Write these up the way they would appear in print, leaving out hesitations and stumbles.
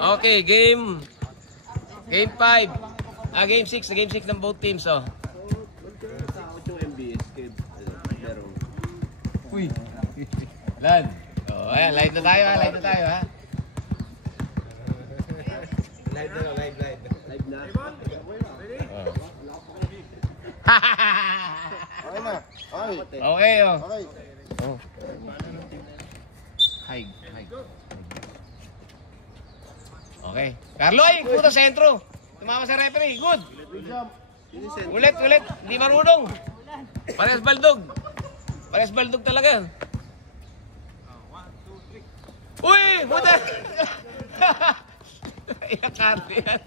Okay, game 5. Game 6. Game 6 ng both teams, oh. Uy. Lan. Oh, ayan, live na tayo, ha. Live na. Live na. Oh. Okay na. Okay, oh. Okay. Oh. Hi. Okay. Carlo, ay, puto sentro. Tumama sa referee. Good. Ulit. Hindi marunong. Parehas baldog talaga. Uy, puta. Ayan, Carlo yan.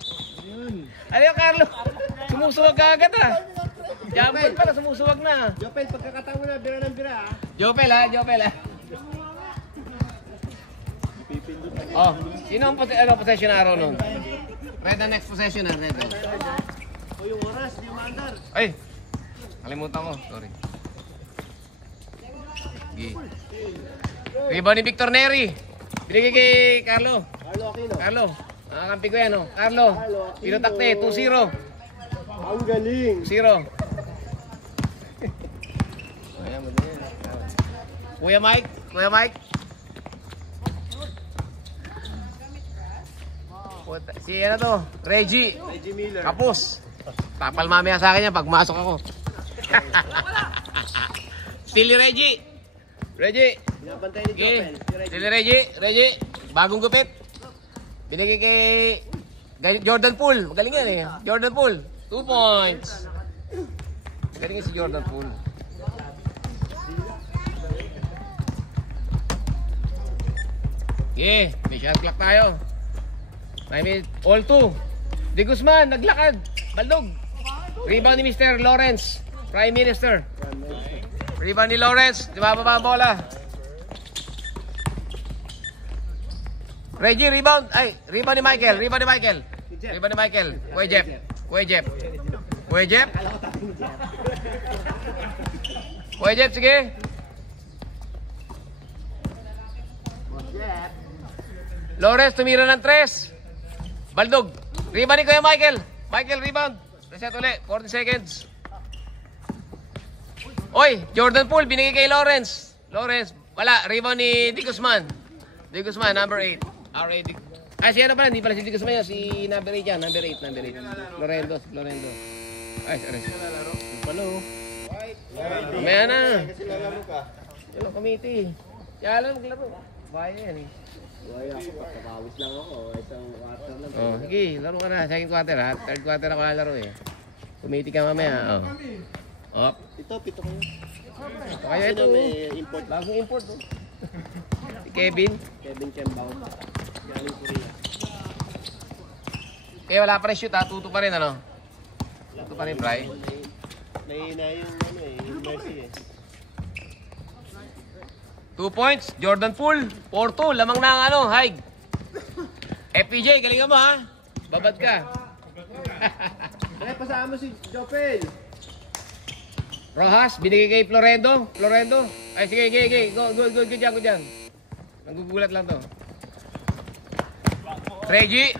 Ayan, Carlo. Sumusuwag ka agad, ha. Jumper pala, sumusuwag na. Jopel, pagkakataon mo na, bira ng bira, ha? Jopel, ha. Oh, sino ang possession araw nun? Red ang next possession, ha. Red. O yung oras, di umandar. Ay! Kalimutan ko. Sorry. Rebound ni Victor Neri. Binigay kay Carlo. Carlo, Nakakampi ko yan, oh. Carlo. Pinutakte, 2-0. ang galing. 0. Kuya Mike. Si ano to? Reggie Miller. Kapos. Tapal mamaya sa akin yan pag masok ako. Still Reggie. Pinapantay ni Jopel. Still Reggie. Bagong gupit. Binigay kay Jordan Poole. Magaling yan, eh. Jordan Poole. 2 points. Magaling yan si Jordan Poole. May shot clock tayo. All 2. De Guzman, naglakad. Baldog. Rebound ni Mr. Lawrence. Prime Minister. Rebound ni Lawrence. Di mababa ang bola. Reggie, rebound. Ay, rebound ni Michael. Kuya Jeff, sige. Lawrence, tumira ng 3. Baldog. Rebound ni Kuya Michael. Rebound. Reset ulit. 40 seconds. Oy, Jordan Poole, binigay kay Lawrence. Wala. Rebound ni De Guzman, number 8. Si ano pala? Hindi pala si De Guzman yan. Si number 8 yan. Number 8. Lorenzo. Ay, sorry. Palo. Mamaya na. Kasi lalaro ka. Yung committee. Kaya alam, maglaro. Baya yan, eh. Buhay ako, papawis lang ako. Isang quarter lang. Oh, sige, laro ka na. Second quarter, ha? Third quarter ako lalaro, eh. Committee ka mamaya, oh. Op. Ito, pito kayo. Kaya ito, may import. bagong import, oh. Si Kevin Chembao. Galing Korea. Kaya wala pa rin shoot, ha? Tuto pa rin, ano? Tuto pa rin, Bri. May na yung Mercy, 2 points, Jordan Poole. 4-2, lamang na ang ano, Haig. FPJ, galingan mo, ha? Babad ka. Ay, pasama si Jopel. Rojas, binigay kay Florendo. Ay, sige. Go dyan. Nagugulat lang to. Reggie.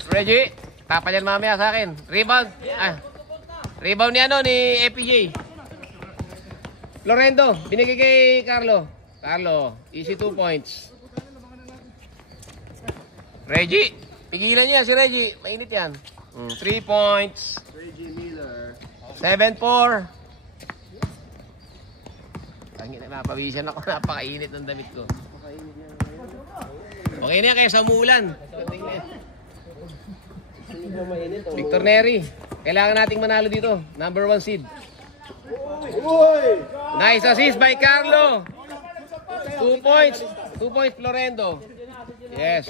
Tapan yan mamaya sa akin. Rebound ni ni FPJ. Florendo, binigay kay Carlo, easy 2 points. Reggie, pigilan niya si Reggie. Mainit yan. 3 points. Reggie Miller. 7-4. Napawisan ako. Napakainit ng damit ko. Okay na yan kaya sa umulan. Victor Neri. Kailangan nating manalo dito. Number 1 seed. Nice assist by Carlo. 2 points. 2 points Florendo. Yes.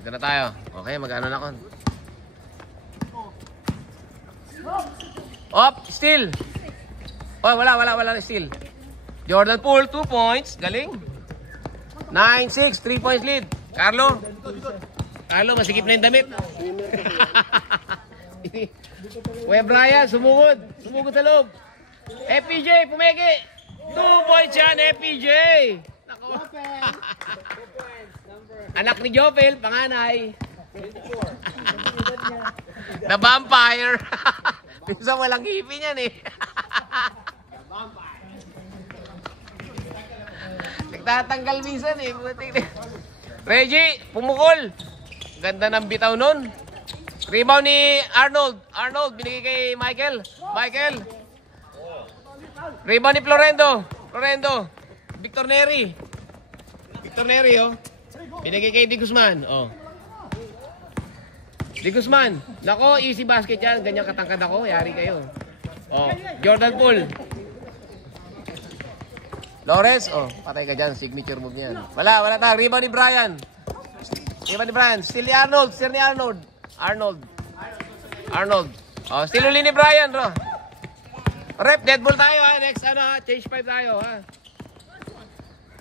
Dito na tayo. Okay, mag-ano na kon. Steal. Oh, wala steal. Jordan Poole 2 points. Galing. 9-6, 3 points lead. Carlo, masikip na yung damit. Kuya Brian, sumugod sa loob. FPJ, pumeke. 2 points yan, FPJ. Nako. Anak ni Jopel, panganay. The Vampire. Minsan walang ngipin yan eh. Nagtatanggal minsan eh. Reggie, pumukol. Ganda ng bitaw nun. Rebound ni Arnold. Arnold, binigay kay Michael. Michael. Rebound ni Florendo. Florendo. Victor Neri. Victor Neri, oh. Binigay kay Di Guzman, oh. Di Guzman. Nako, easy basket yan. Ganyan katangkad ako. Yari kayo. Oh, Jordan Poole. Lawrence, oh. Patay ka dyan. Signature move niyan. Wala ta. Rebound ni Brian. Rebound ni Brian. Still ni Arnold. Still ni Arnold. Arnold. Oh, still uli ni Brian, bro. Rep, dead ball tayo, ha. Next, ano, ha. Change 5 tayo, ha.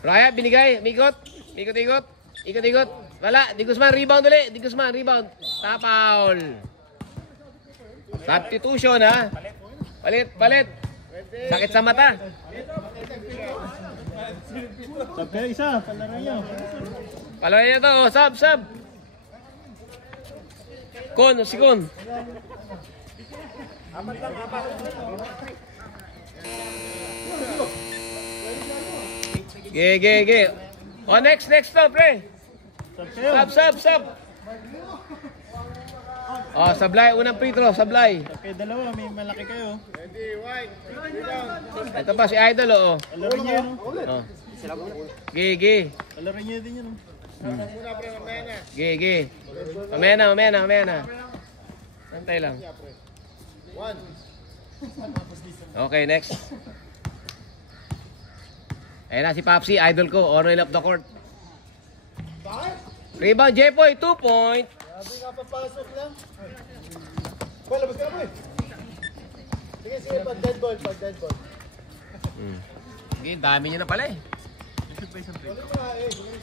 Brian, binigay. Mikot. Ikot. Wala. Di Guzman, rebound ulit. Di Guzman, rebound. Tapaul. Substitution, ha. Palit. Sakit sa mata. Sab kayo isa, palaran nyo. Palaran nyo to, oh. Sub. Si Kon. Ge. Oh, next to, pre. Sub. Oh, sablay. Unang free throw, sablay. Okay, dalawa, may malaki kayo. Ito pa si Idol, oh. Palaran nyo yun. Oh. Ge. Palaran nyo din yun. Ge. Mamaya na. Antay lang. Okay, next. Ayan na si Papsi, idol ko, Orwell of the court. Rebound, Jepoy, 2 points. Sabi nga papasok lang. Labas ka na po eh. Sige, pag dead ball. Sige, dami niya na pala eh.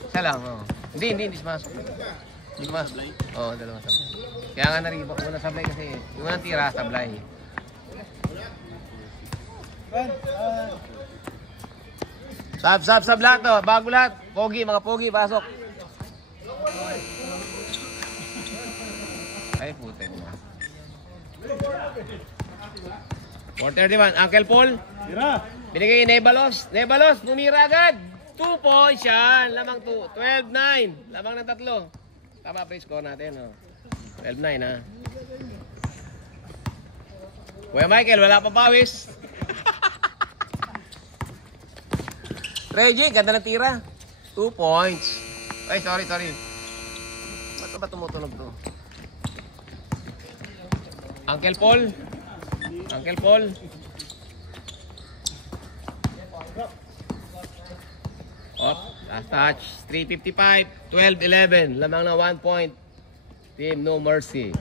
Isa lang, oh. Hindi sumasok. Hindi sumasok. Oo, dalawa sablay. Kaya nga na-rebound, una sablay kasi, yung unang tira, sablay. Sab lahat, oh. Bago lahat. Mga pogi, pasok. Ay, putin mo. 4:31, Uncle Paul. Tira. Binigay ni Nebalos, bumira agad. 2 points yan. Lamang 2. 12-9. Lamang ng 3. Tama pa yung score natin. Oh. 12-9, ha. Kuya Michael, wala pa pawis. Reggie, ganda ng tira. 2 points. Ay, sorry. Ba't ba tumutunog to? Uncle Paul. Last touch. 3:55. 12-11. Lamang na 1 point. Team No Mercy.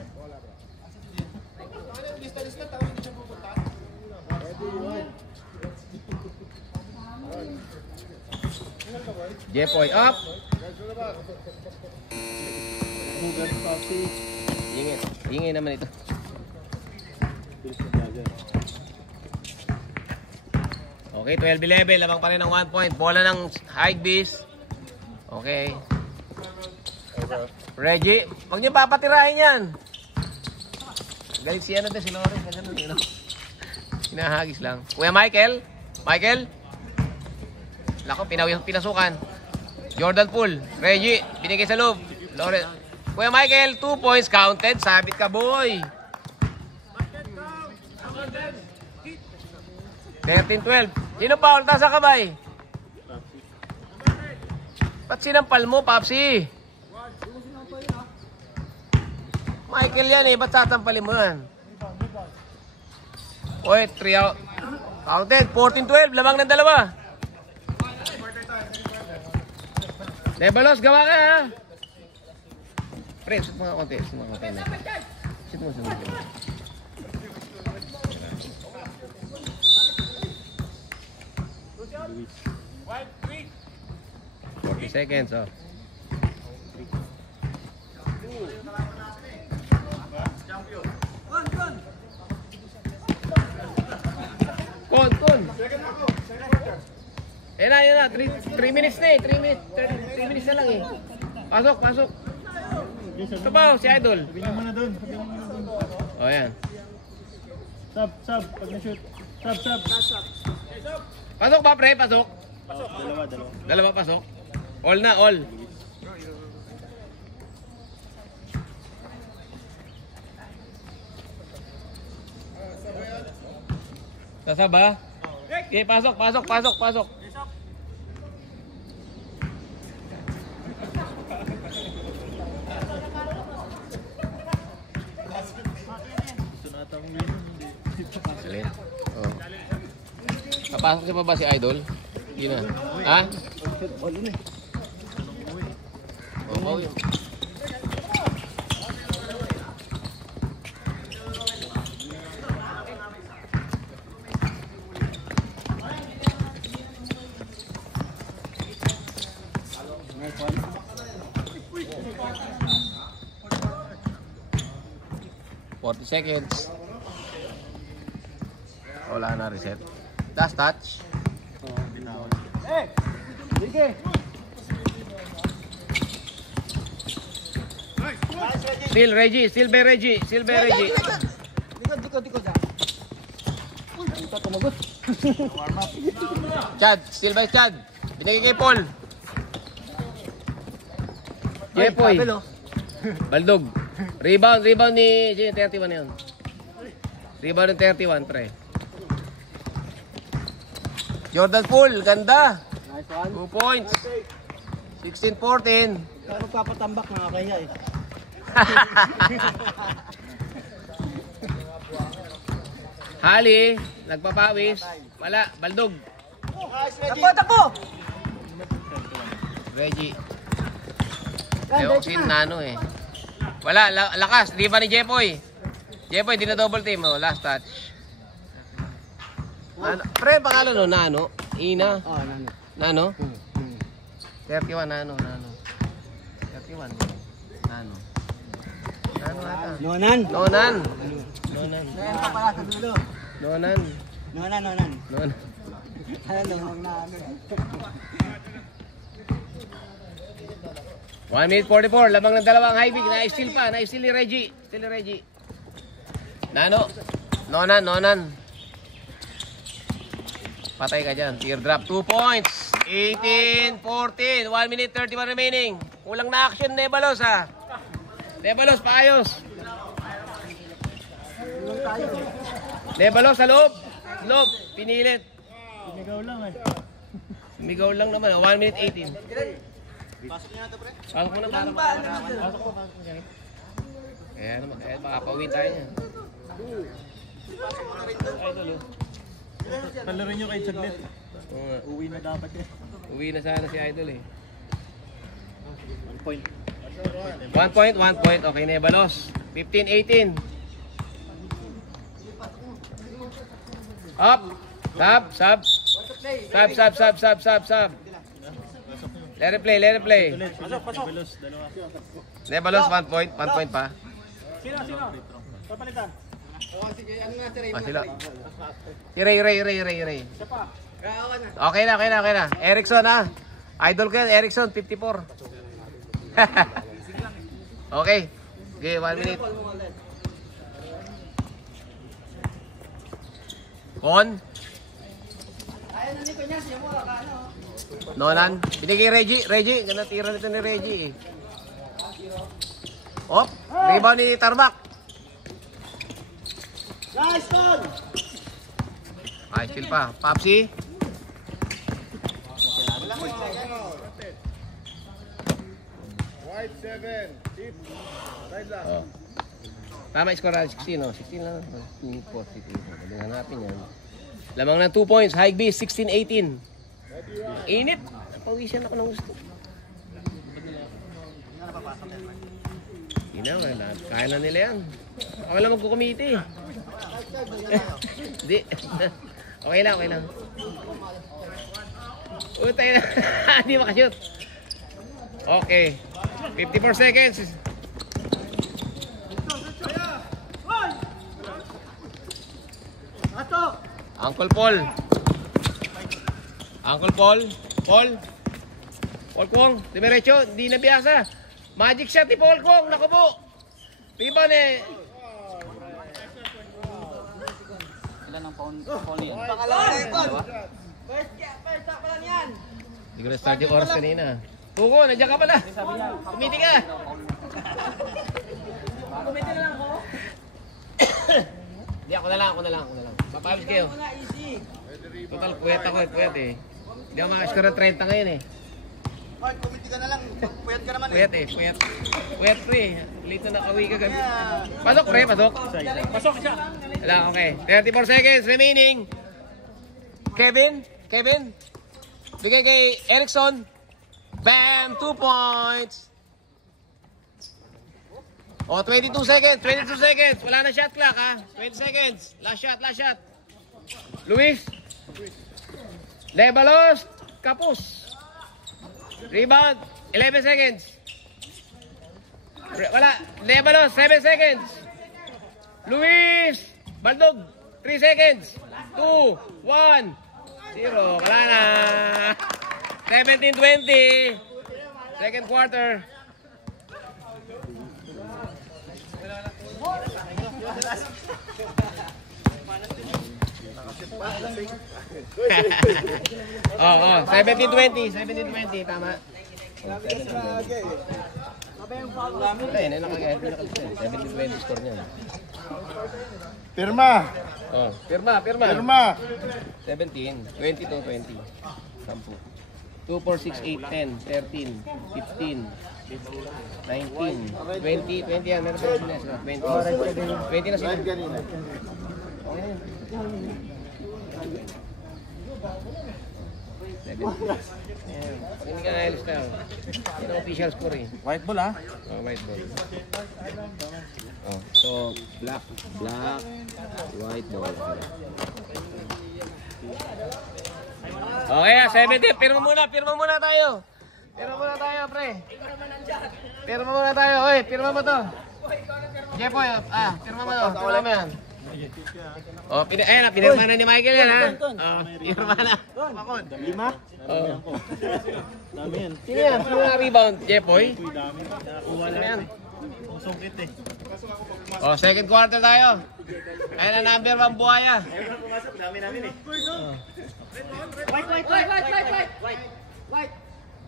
Jepoy up. Ingay naman ito. Okay, 12-11. Lamang pa rin ng 1 point. Bola ng Hypebeast. Okay. Reggie, huwag niyo papatirahin yan. Galit si ano din, si Loren. Hinahagis lang. Kuya Michael. Lako, pinasukan. Jordan Poole. Reggie, binigay sa loob. Loren. Kuya Michael, 2 points counted. Sabit ka, boy. 13-12. Sino pa ulta sa kabay? Ba't sinampal mo, Papsi? Michael yan eh. Ba't satampalin mo yan? Oy, 3 out. Counted. 14-12. Lamang ng 2. Nebalos, gawa ka ha. Pre, shoot mga konti. Shoot mo. Shoot mo. 40 seconds, oh. Kon. Yan na. 3 minutes na eh. 3 minutes na lang eh. Pasok, pasok. Ito ba, si Idol? Sabi niyo muna doon. Sabi niyo muna doon. O, yan. Sub. Pag na-shoot. Sub. Pasok ba, pre? Pasok. Dalawa. Dalawa, pasok. All na, all. Sasab ba? Okay, pasok. Alin? Oh. Kapasok siya pa ba si Idol? Hindi na. Ha? Oo, yun. Nice 40 seconds. Wala na reset. Last touch. Sige. Still Reggie. Likod. Ito tumagot. Chad, still by Chad. Binigay kay Paul. Jepoy. Baldog. Rebound ni 31 na yun. Rebound ng 31, pre. Jordan Poole, ganda. Nice one. 2 points. 16-14. Pero papatambak nakakaya eh. Hali, nagpapawis. Wala, Baldog. Takbo! Reggie. Ewan si Nano eh. Wala, lakas. Di ba ni Jepoy? Jepoy, di na double team. Oh, last touch. Pre, pangalan no? Nano? Ina? Oh, Nano? 31, Nano. 31. Nano ata. Nonan. Nonan pa pala sa dulo. Nonan. Ano, 1 minute 44. Lamang ng dalawang high big. Na-steal ni Reggie. Nano. Nonan. Patay ka dyan. Teardrop. 2 points. 18-14. 1 minute 31 remaining. Kulang na action, Nebalos ha. Nebalos, paayos. Nebalos sa loob. Pinilit. Sumigaw lang naman. 1 minute 18. Pasok niya na ito, pre. Pasok mo na para. Pasok mo. Ayan, makapawin tayo niya. Palaro nyo kay Chagnet. Uwi na dapat yan. Uwi na sana si Idol eh. 1 point. 1 point. Okay, Nebalos. 15-18. Up. Sub. Let it play. Pasok. Nebalos, 1 point. 1 point pa. Sino? Papalitan. Sila. Si Ray. Okay na. Erickson ha. Idol ko yan, Erickson, 54. Okay. 1 minute. Kon. Nolan. Binigay Reggie. Ganda tira nito ni Reggie eh. Op. Rebound ni Tarmac. Nice one! Ay, chill pa. Papsi. White 7. Deep. Side lang. Oh. Tama, score 16, no? 16 lang. 2, 4, 6, 8. Galingan natin yan. Lamang ng 2 points. High B, 16-18. Init. Pawisan ako ng gusto. Hindi na, kaya na nila yan. Ako lang magkukumiti. Hindi. Okay lang. Utay na. Hindi makashoot. Okay. 54 seconds. Uncle Paul. Paul. Paul Kwong, diretso, hindi na biyasa. Magic shot ni Paul Kwong, naku po. Rebound eh. Ilan ang pawn yan? Hindi ko na-start yung oras kanina. Tuko, nandiyan ka pala. Tumiti ka. Tumiti na lang ako. Hindi, ako na lang. Papalos kayo. Total, puyat ako eh. Hindi ako makascore ng 30 ngayon eh. Mark, kumiti ka na lang. Puyat ka naman Puyat. Puyat pre. Late na nakawi ka gabi. Pasok pre, pasok. Pasok siya. Wala, okay. 34 seconds remaining. Kevin. Bigay kay Erickson. Bam! 2 points. Oh, 22 seconds. Wala na shot clock ha. 20 seconds. Last shot. Luis. Lebalos. Kapus. Rebound. 11 seconds. Wala. Lebalos. 7 seconds. Luis. Baldog. 3 seconds. 2, 1, 0. Wala na. 17-20. Second quarter. Oh, 17-20, tama. Ayun, nakagaya 17-20 score niya. Pirma. Oh, pirma. 17, 22-20. 2, 4, 6, 8, 10, 13, 15, 19, 20 yan. Meron pa rin sila. 20 na sila. Pag hindi ka na-alis na. Yan ang official score eh. White ball ha? Oh, white ball. Oh, so, Black, white ball. okay, 70. Pirma muna tayo. Pre. Pirma muna tayo. Oy, pirma mo to. Jepoy, pirma mo to. Pirma mo yan. Oh, pinirma na ni Michael yan, ha? Oh, pirma na. 5? Oh. Sino yan? Sino na rebound? Jepoy? Sino yan? Oh, second quarter tayo. Ayan ang number 1 buhaya.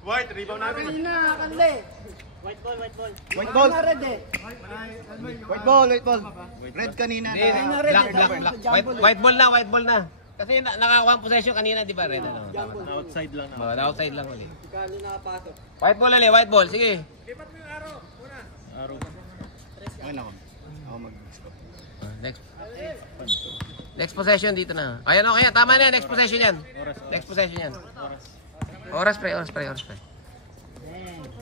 White, rebound namin. White ball. White ball. Red kanina. Black. White ball na. Kasi nakakuha ang possession kanina, di ba? Red, ano? Outside lang. Outside lang ulit. White ball ulit, white ball. Sige. Araw. Ako mag-score. Next possession dito na. Ayan, okay. Tama na yan. Next possession yan. Oras pre.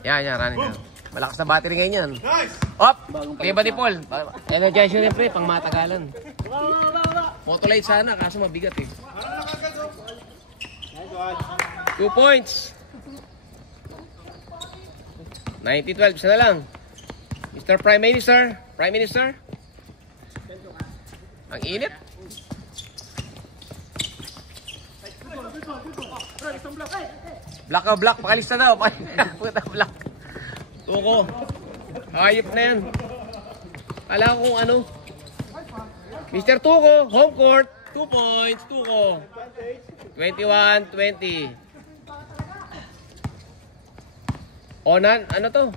Yan, running na. Malakas na battery ngayon yan. Op! Okay ba ni Paul? Energize yun pre, pang matagalan. Photolite sana, kaso mabigat eh. 2 points. 19-12, isa na lang. Mr. Prime Minister. Ang init. Black, pakalista daw. Puta, black. Tuko. Hayop na yan. Kala ko kung ano. Mr. Tuko, home court. 2 points, Tuko. 21-20. Onan, ano to?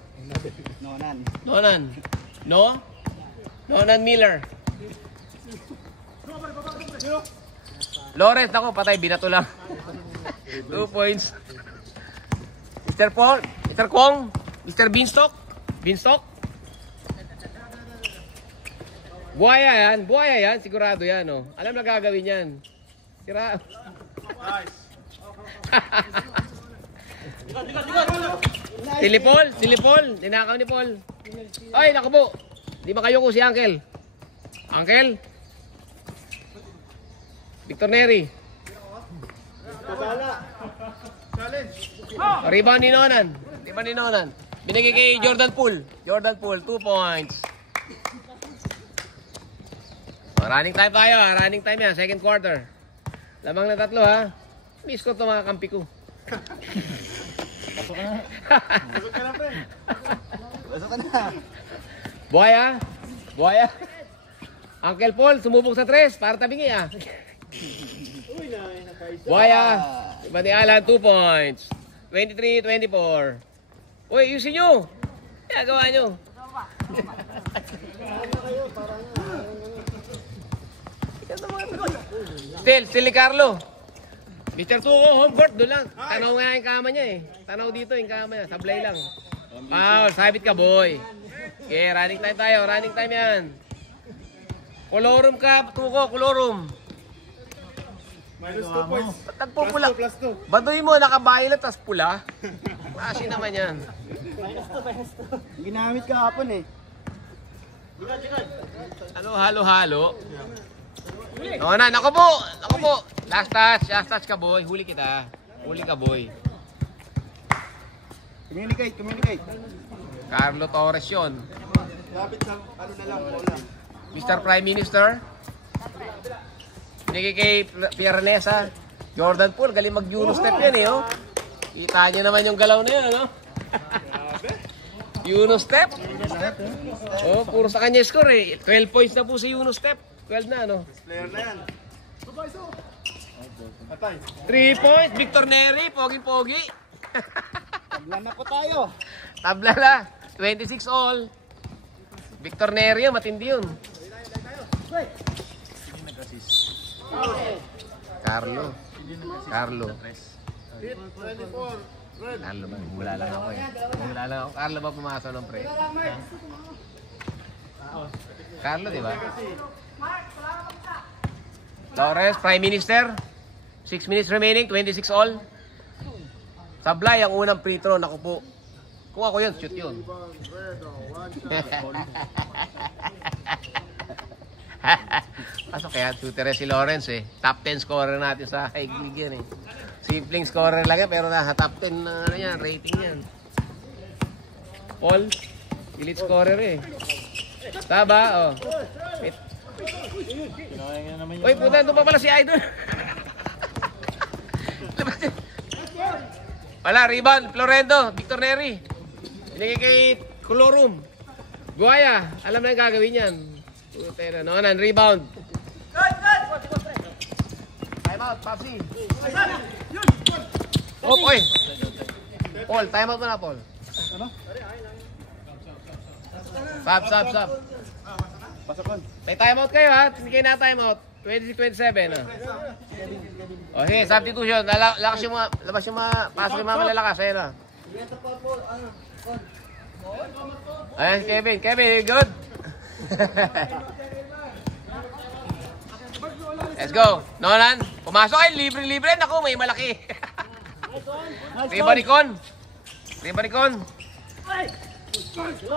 Nonan Miller. Lawrence, ako, patay, binato lang. 2 points. Mr. Paul, Mr. Kwong, Mr. Beanstalk. Buhaya yan, sigurado yan, oh. Alam na gagawin yan. Sira. Silipol, dinakaw ni Paul. Ay, naku po. Di ba kayo ko si Uncle? Victor Neri. Rebound ni Nonan. Binigay kay Jordan Poole, 2 points. Running time tayo, running time yan, second quarter. Lamang na 3 ha. Miss ko ito mga kampi ko. Sagot ka na, pre. Sagot ka na. Buhaya. Buhaya. Uncle Paul, sumubok sa 3 para tabingi ah. Uy, nakaisa. Buhaya. Iba ni Alan, 2 points. 23-24. Uy, yusin nyo. Kaya gawa nyo. Still ni Carlo. Mr. Tuko, home court, doon lang. Tanaw nga yung kama niya eh. Tanaw dito yung kama niya, sablay lang. Foul, sabit ka boy. Okay, running time tayo, running time yan. Kolorum ka, Tuko, kolorum. Minus 2 points. Tagpupula. Plus 2. Baduy mo, nakabayla, tas pula. Kasi naman yan. Ginamit kahapon eh. Ano, halo-halo. No, na, naku po. Last touch ka boy. Huli kita. Huli ka boy. Communicate. Carlo Torres yun. Lapit sa, ano na lang, bola. Mr. Prime Minister. Binigay kay Piernesa. Jordan Poole, galing mag-Euro step yan eh, oh. Kita niyo naman yung galaw na yan, ano? Euro step. Oh, puro sa kanya score eh. 12 points na po si Euro step. 12 na, ano? Player na yan. Patay. 3 points, Victor Neri, pogi-pogi. Tabla na po tayo. Tabla na, 26 all. Victor Neri yun, matindi yun. Carlo. Carlo ba? Wala lang ako eh. Carlo ba pumasok ng pre? Carlo, di ba? Torres, Prime Minister. 6 minutes remaining, 26 all. Sablay ang unang free throw, naku po. Kung ako yun, shoot yun. Pasok kaya shooter si Lawrence eh. Top 10 scorer natin sa high league yan eh. Simpleng scorer lang yan, pero nasa top 10 na ano yan, rating yan. Paul, elite scorer eh. Taba, oh. Wait. Uy, puta, doon pa pala si Idol. Wala, rebound, Florendo, Victor Neri. Binigay kay Colorum. Buhaya, alam na yung gagawin yan. Puta na, noon, rebound. Time out, Papsi. Oh, oy. Paul, time out mo na, Paul. Ano? Sub. Pasokon. May time out kayo ha, hindi kayo na time out. 26-27 ha. O sige, substitution. Labas yung mga, pasok yung mga malalakas. Ayan na. Ayan, Kevin, good. Let's go. Nolan, pumasok ay libre. Naku, may malaki. Ribaricon.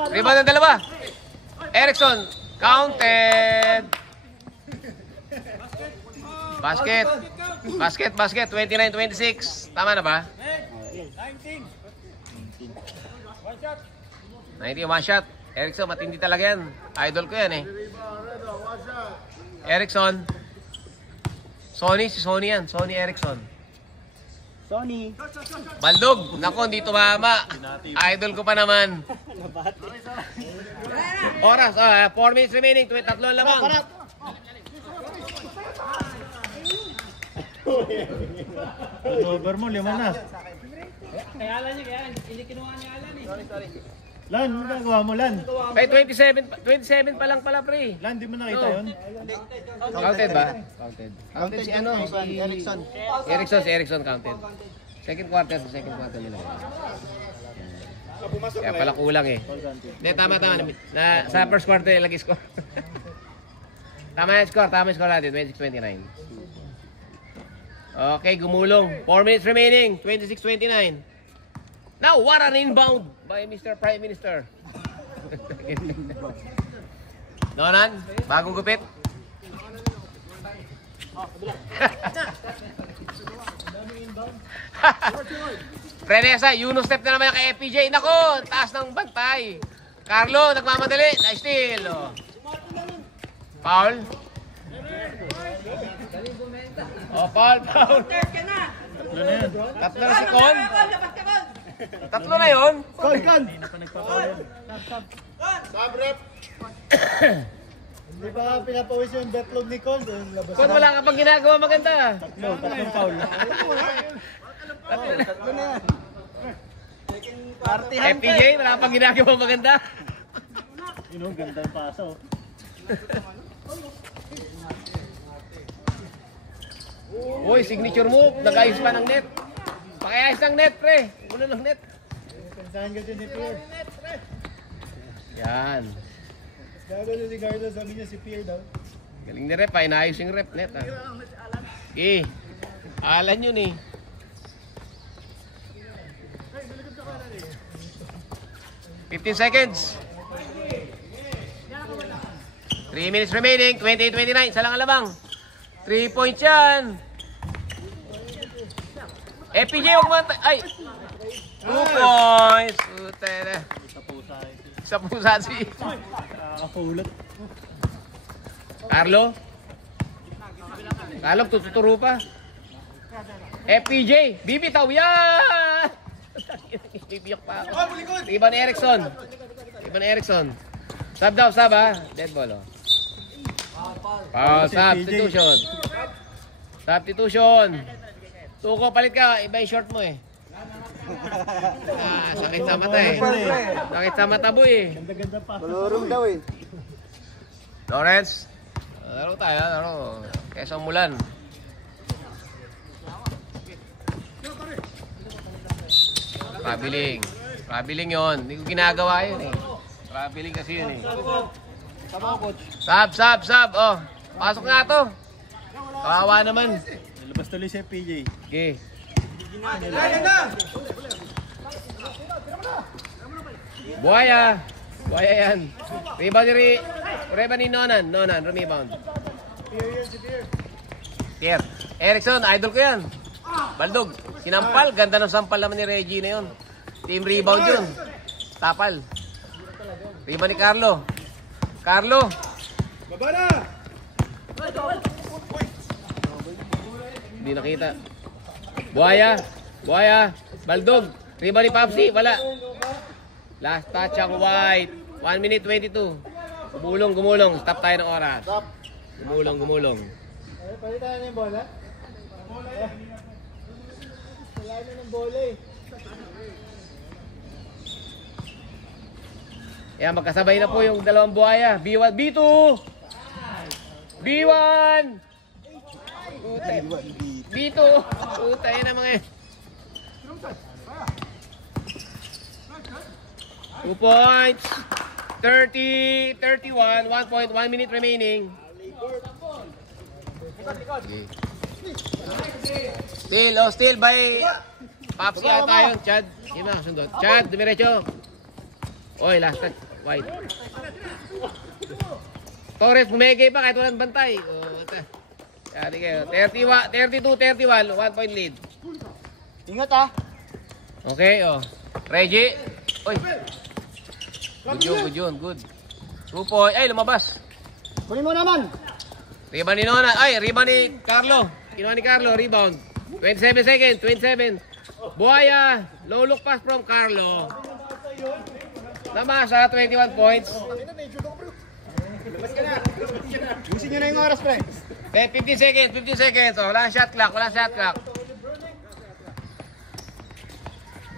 Rebound ng dalawa. Erickson, counted. Basket. 29-26. Tama na ba? 19, one shot. Erickson, matindi talaga yan. Idol ko yan eh. Erickson. Sony yan. Sony Erickson. Sony. Baldog. Nako, hindi tumama. Idol ko pa naman. Oras. 4 minutes remaining. 3 lamang. Over mo, 5 na. Kaya alam niya, hindi kinuha niya alam eh. Sorry. Lan, ano nagawa mo, Lan? Ay, 27 pa lang pala, pre. Lan, di mo nakita yun? Counted ba? Counted si ano? Si Erickson counted. Second quarter nila. Kaya pala kulang eh. Hindi, tama. Sa first quarter lagi score. Tama yung score natin, 26-29. Okay, gumulong. 4 minutes remaining, 26-29. Now, what an inbound by Mr. Prime Minister. Nonan, bagong gupit. Prenesa, Yuno step na naman kay FPJ. Nako, taas ng bantay. Carlo, nagmamadali. Nice steal. Oh. Foul. Oh, foul. Tatlo na yan. Tatlo na si Con. Tatlo na yun. Call, call. Hindi na pa nagpapalit. Sub rep. Hindi ba pinapawis yung betlog ni Cole? Labas Kung wala ka pang ginagawa maganda. Tatlong foul. Tatlo na yan. Partihan ka. FPJ, wala ka pang ginagawa maganda. Yun ang ganda yung paso. Uy, signature move. Nag-ayos pa ng net. Pakiayos ng net, pre. Ulo ng net. Pensahan ka dyan ni Pierre. Yan. Gagano si Carlos, sabi niya si Pierre daw. Galing ni rep, inayos yung rep net. Okay. Alan yun eh. $15 seconds. 3 minutes remaining. 28-29. Isa lang alabang. 3 points yan. FPJ, huwag mo. Ay! 2 points. Puta na. Sa pusa si Nakakapulot. Carlo. Carlo, tututuro pa. FPJ, bibitaw yan! Bibiyak pa ako. Iban Erickson. Iban Erickson. Sub daw, sub ha. Dead ball oh. Substitution. Substitution. Tuko, palit ka. Iba yung short mo eh. Sakit sa mata eh. Sakit sa mata boy eh. Ganda-ganda paso. Malurong daw eh. Lawrence. Laro tayo, laro. Quezon Mulan. Traveling. Traveling yun. Hindi ko ginagawa yun eh. Traveling kasi yun eh. Sub. Oh, pasok nga to. Kawawa naman. Nilabas tuloy si PJ. Okay. Buhaya. Buhaya yan. Rebound ni Nonan. Nonan, rebound. Pierre. Erickson, idol ko yan. Baldog. Sinampal. Ganda ng sampal naman ni Reggie na yun. Team rebound yun. Tapal. Rebound ni Carlo. Carlo. Baba na! Hindi nakita. Buhaya. Baldog. Rebound ni Papsi. Wala. Last touch ang White. 1 minute 22. Gumulong. Stop tayo ng oras. Gumulong. Ay, palitan na yung bola. Wala na ng bola eh. Ayan, magkasabay na po yung dalawang buhaya. B1, B2! B1! Utay. B2! Utay na mga yun. 2 points. 30, 31, 1 minute remaining. Still by Papsi ata yun. Chad, yun na, sundot. Chad, dumiretso. Oy, last touch. White. Torres, bumigay pa kahit walang bantay. Yari kayo. 32-31, 1 point lead. Ingat ah. Okay, oh. Reggie. Oy. Good yun. 2 point. Ay, lumabas. Kunin mo naman. Rebound ni Nona. Ay, rebound ni Carlo. Kinuha ni Carlo, rebound. 27 seconds, 27. Buhaya. Low look pass from Carlo. Namasa, 21 points. Busin nyo na yung oras, pre. 15 seconds. Oh, wala shot clock.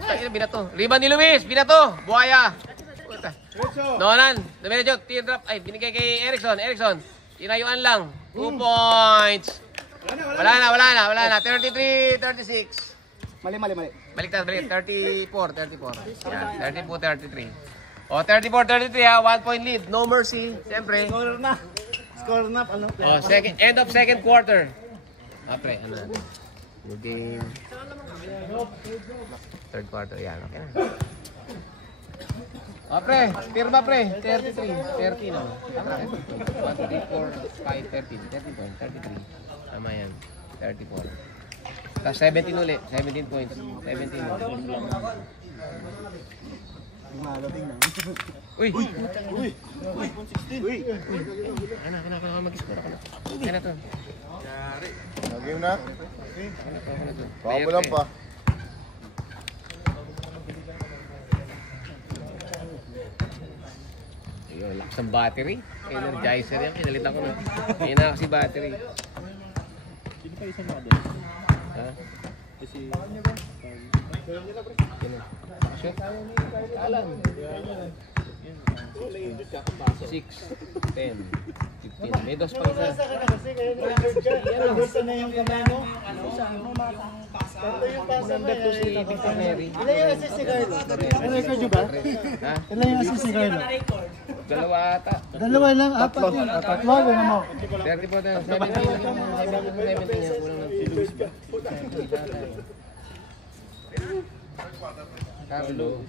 Ay, binato. Rebound ni Luis, binato. Buhaya. Nolan, dumiretso, teardrop. Ay, binigay kay Erickson. Tinayuan lang. 2 points. Wala na. 33-36. Mali. Baliktad. 34. Yan, 34-33. O, 34-33 ha. 1 point lead. No mercy. Siyempre. Score na. Ano? O, end of second quarter. Pre, ano na. Good game. Third quarter. Yan, okay na. Pre, pirma pre. 33. 30 na. 1, 3, 4, 5, 13. 33. Tama yan. 34. Tapos 17 ulit. 17 points. 17 ulit. Uy! Ano, mag-score ako na. Ano to? Game na. Ano to? Baka mo lang pa. Lakas ng battery. Energizer yan. Pinalitan ko na. Kaya na kasi battery. Sino pa isang mga doon? Ha? Kasi... Sino? Sure? Alam. 6, 10, 15. May dos pa isa. Kasi kayo na-injured ka. Gusto na yung kamay mo. Ito yung pasa mo. Number 2 si Victor Neri. Ilan yung assist si Carlo? May record nyo ba? Ha? Ilan yung assist si Carlo? Dalawa ata. Dalawa lang, apat yun. Tatlo, ano mo? 30 po tayo. 17 yan. Kulang ng si Luis ba? Carlo.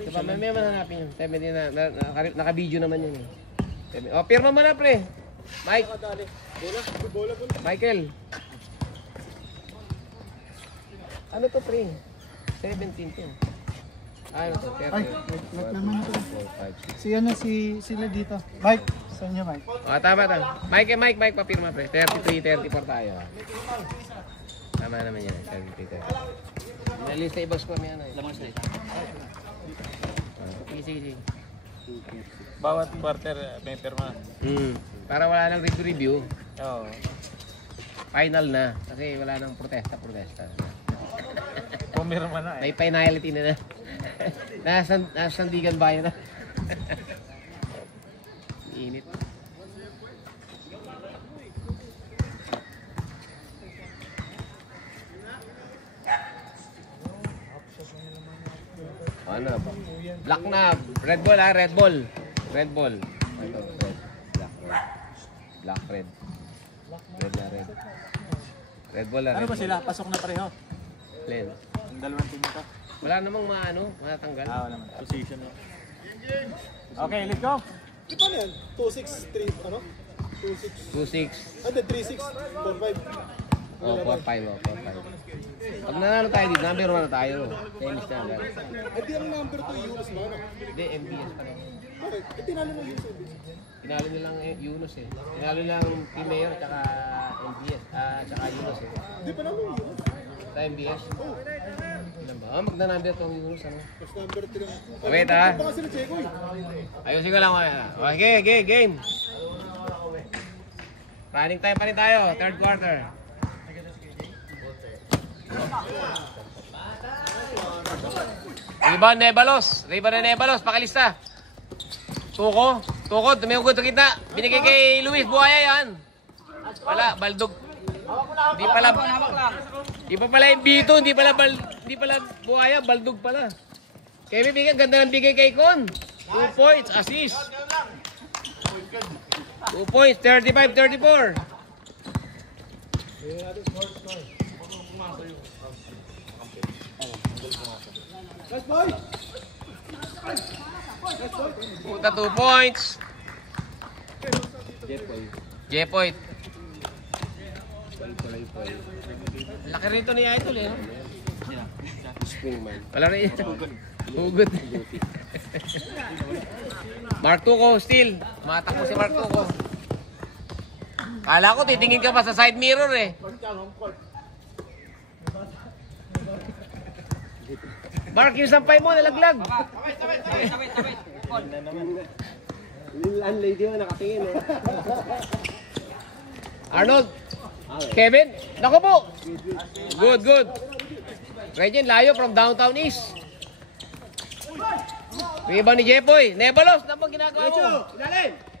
Diba, may hanapin yun. 17 na. Naka-video naman yun. O, pirma mo na, pre. Mike. Michael. Ano to, pre? 17 to. Ano to? 30. Ay, wait naman ito. 4, 5, 6. Si ano, sila dito. Mike, sa inyo Mike. O, tama. Mike, papirma, pre. 33, 34 tayo. Tama naman yan. 33, 34. Nalista yung boss ko. May ano. Lamang sa sige. Bawat quarter may perma. Para wala nang review. Oo. Final na. Kasi wala nang protesta. Pumirma na May finality na. Nasa Sandigan Bayan na. Init. Ano? Black na. Red ball ha. Red ball. Ito, red. Black, red. Red na red. Red ball na red. Ano ba sila? Pasok na pareho. Len. Ang dalawang team ito. Wala namang matanggal. Wala naman. Position mo. Okay, let's go. Ito na yan. 2-6-3, ano? 2-6. 2-6. Ano, 3-6, 4-5. Oh, 4-5. Pag nanalo tayo dito, number 1 na tayo. Tennis na agad. Hindi ang number 2 Yunus ba, ano? Hindi, MBS pa lang. Okay, tinalo na Yunus. Tinalo nilang Yunus eh. Tinalo nilang Team Mayor tsaka MBS. Tsaka Yunus eh. Hindi pa namin Yunus. Sa MBS? Oo. Ilan ba? Magna-number tong Yunus ano? Mas number 3 lang. Wait ha. Baka sila Checo eh. Ayusin ko lang. Okay, game. Running time pa rin tayo. Third quarter. Rebound Nebalos. Pakalista. Tuko, tumiyugod sa kita. Binigay kay Luis Buhaya yan. Wala, baldog. Hindi pa pala yung Bito, hindi pala Buhaya, baldog pala. Kaya may bigay, ganda ng bigay kay Con. 2 points, assist. 2 points, 35-34. Let's boy! Puta 2 points. Jepoy. Laki rito ni Idol eh. Wala rin yan. Hugot. Mark Tuco, still. Matakbo si Mark Tuco. Kala ko titingin ka pa sa side mirror eh. Mark, yung sampay mo, nalaglag. Lilan lady mo nakatingin eh. Arnold. Kevin. Naku po. Good. Regine, layo from downtown east. Rebound ni Jepoy. Nebalos, ano bang ginagawa mo?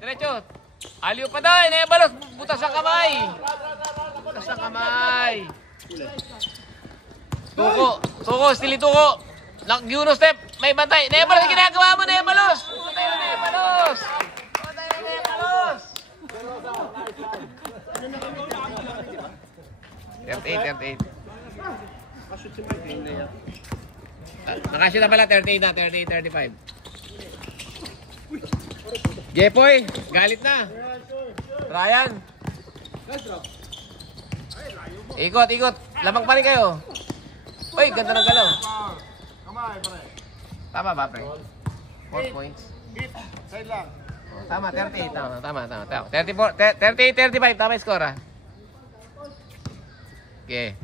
Diretso. Aliw pa daw eh, Nebalos. Butas ang kamay. Tuko, stili Tuko. Juno step, may bantay. Nebalos, ginagawa mo, Nebalos. Patay na Nebalos. 38. Nakashoot na pala, 38 na, 38-35. Jepoy, galit na. Ryan. Ikot. Lamang pa rin kayo. Uy, ganda ng galaw. Tama ba, pre? 4 points. Side lang. Tama, 38. Tama. 38-35. Tama yung score, ha? Okay.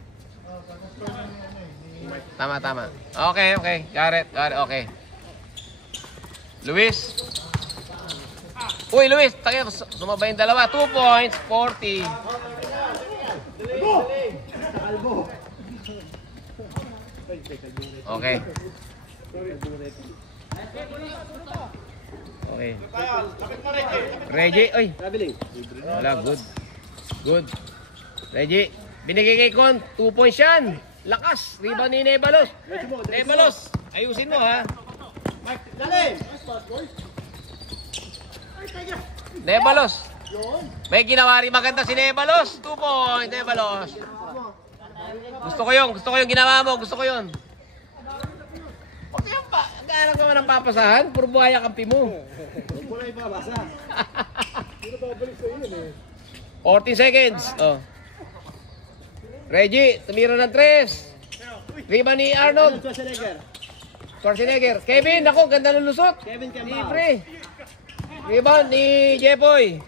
Tama. Okay. Got it. Okay. Luis. Uy, Luis. Sumabay yung dalawa. 2 points. 40. Okay. Okay. Reggie. Uy. Wala. Good. Reggie. Binigay kay Con. 2 points yan. Lakas. Rebound ni Nebalos. Nebalos. Ayusin mo ha. Nebalos. May ginawa rin maganda si Nebalos. 2 points. Nebalos. Gusto ko yung ginawa mo. Gusto ko yun. Huwag yan pa. Gano'n ka ng papasahan. Puro buhaya kampi mo. Wala ibabasa. 14 seconds. Oh. Reggie, tumira ng 3. Rebound ni Arnold. Schwarzenegger. Kevin, ako, ganda ng lusot. Kevin Kemba. Libre. Rebound ni Jepoy.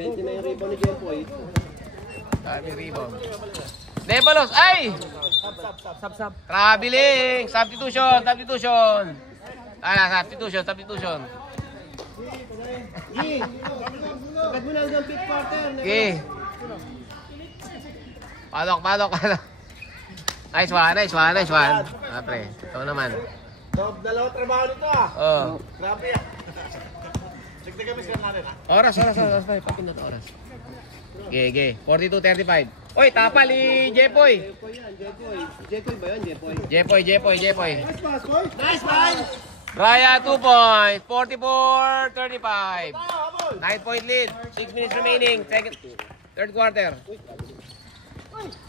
20 na yung rebound ni Jempoy. Dami rebound. Nebalos, ay! Sab. Traveling. Substitution. Substitution. Gi! Agad mo na hanggang 5th quarter. Okay. Palok. Nice one. Pre. Ito naman. Dalawa trabaho nito ah. Oh. Grabe ah. Dagdagan mo sila natin ah. Oras. Papindot oras. Okay. 42-35. Oy, tapal ni Jepoy. Jempoy yan, Jempoy. Jempoy ba yan, Jempoy? Jepoy. Nice pass, boy. Nice pass. Brian, 2 points. 44-35. 9-point lead. 6 minutes remaining. Third quarter.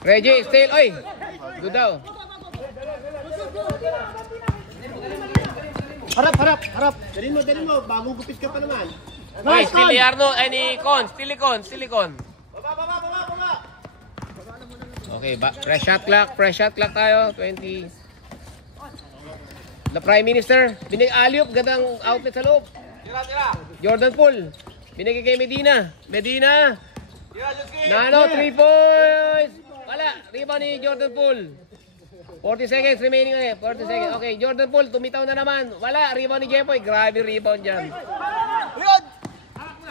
Reggie, still. Oy. Good daw. Harap. Dalhin mo. Bagong gupit ka pa naman. Oy, still ni Arnold. Ay, ni Con. Still ni Con. Baba. Okay, fresh shot clock tayo. 20. The Prime Minister. Alley-oop. Gandang outlet sa loob. Tira. Jordan Poole. Binigay kay Medina. Tira, Nano, 3 points. Wala. Rebound ni Jordan Poole. 40 seconds remaining ngayon. 40 seconds. Okay, Jordan Poole, tumitaw na naman. Wala. Rebound ni Jepoy. Grabe rebound dyan.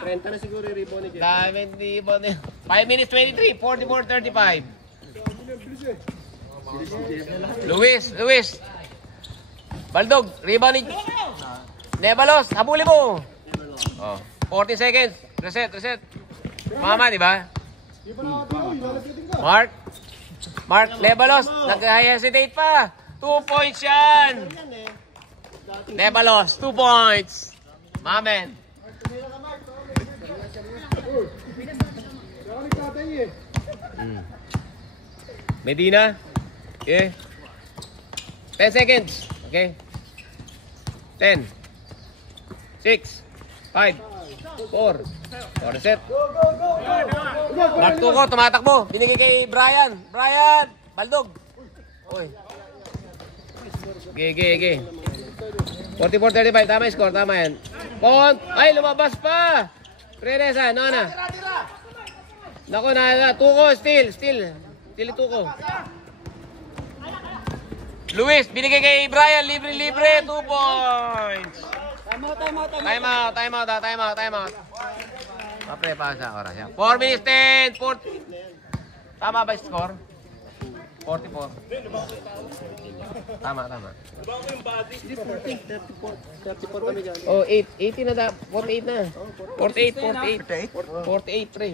30 na siguro yung rebound ni Jempoy. Dami rebound niya. 5 minutes 23. 44-35. Luis. Baldog. Rebound ni Nebalos. Habulin mo. Oh. 40 seconds. Reset. Mama, di ba? Mark, Nebalos, nag-hesitate pa. 2 points yan. Nebalos, 2 points. Mamen. Medina. Okay. 10 seconds. Okay. 10. 6. 5. 4. Reset. Mark Tuco, tumatakbo. Binigay kay Brian. Baldog. Uy. Okay. 44-35. Tama yung score. Tama yan. Pont. Ay, lumabas pa. Preresa. Nona. Nako na. Tuco. Still. Tuco. Luis. Binigay kay Brian. Libre. 2 points. Time out. Papre pa sa oras yan. 4 minutes 10. 40. Tama ba yung score? 44. Tama. Hindi, 34 kami dyan. Oh, 80 na 48 na. 48, pre.